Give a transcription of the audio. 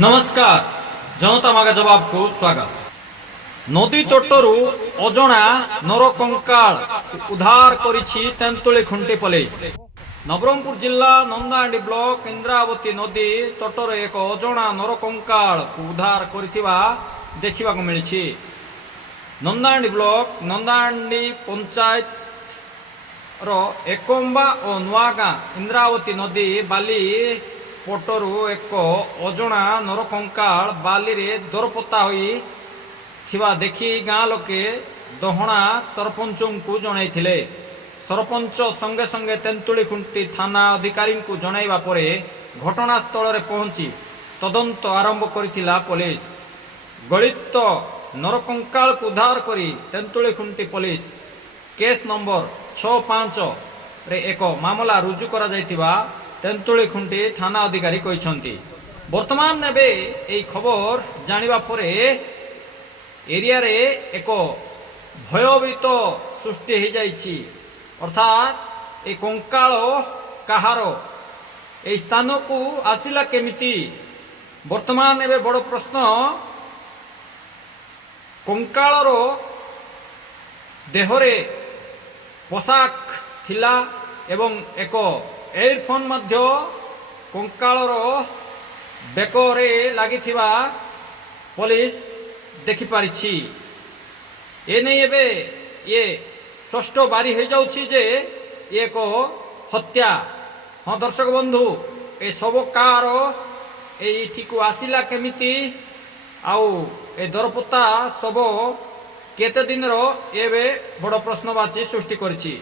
नमस्कार जनता मागा जवाब को स्वागत। नदी तटरू अजणा नरकंकाल उद्धार करिछि तेंतुली खुंटी पुलिस। नवरंगपुर जिला नंदाहांडी ब्लॉक इंद्रावती नदी तटर एक अजणा नरकंकाल उद्धार करिथिबा देखिबाको मिलिछि। नंदाहांडी ब्लॉक नंदाहांडी पंचायत रो एकम्बा और नुआगां इंद्रावती नदी बाली पटरू एक अजणा नरकंकाल बाली रे दरपता होई थिबा देखि गाँ लोके दहणा सरपंच को जणाइथिले। सरपंच संगे संगे तेंतुली खुंटी थाना अधिकारी को जणाइबा परे घटनास्थल रे पहुंची तदंत आरंभ करिथिला पुलिस। गलित नरकंकाल को उद्धार करी तेंतुली खुंटी पुलिस केस नंबर 65 रे एक मामला रुजु करा जायतिबा तेंतुली खुंटी थाना अधिकारी कहिसंती। वर्तमान नेबे एई खबर जानिबा परे एरिया रे एक भयभीत सृष्टि हो जाइछि। अर्थात ए कंकाल कहार ए स्थान को आसिला केमिति वर्तमान एबे बड़ प्रश्न। कंकालर देहरे पोशाक थिला एवं एक एयरफोन मध्य कंकालर बेकरे लागिथिबा पुलिस देखि पारिछि। ए नै एबे ये स्पष्ट बारी हो जाउछि जे ये एक हत्या। हाँ दर्शक बंधु, ए सब कार एठी को आसिला केमिति आउ ए दरपता सब केते दिन रो एबे बड़ प्रश्नवाची सृष्टि करछि।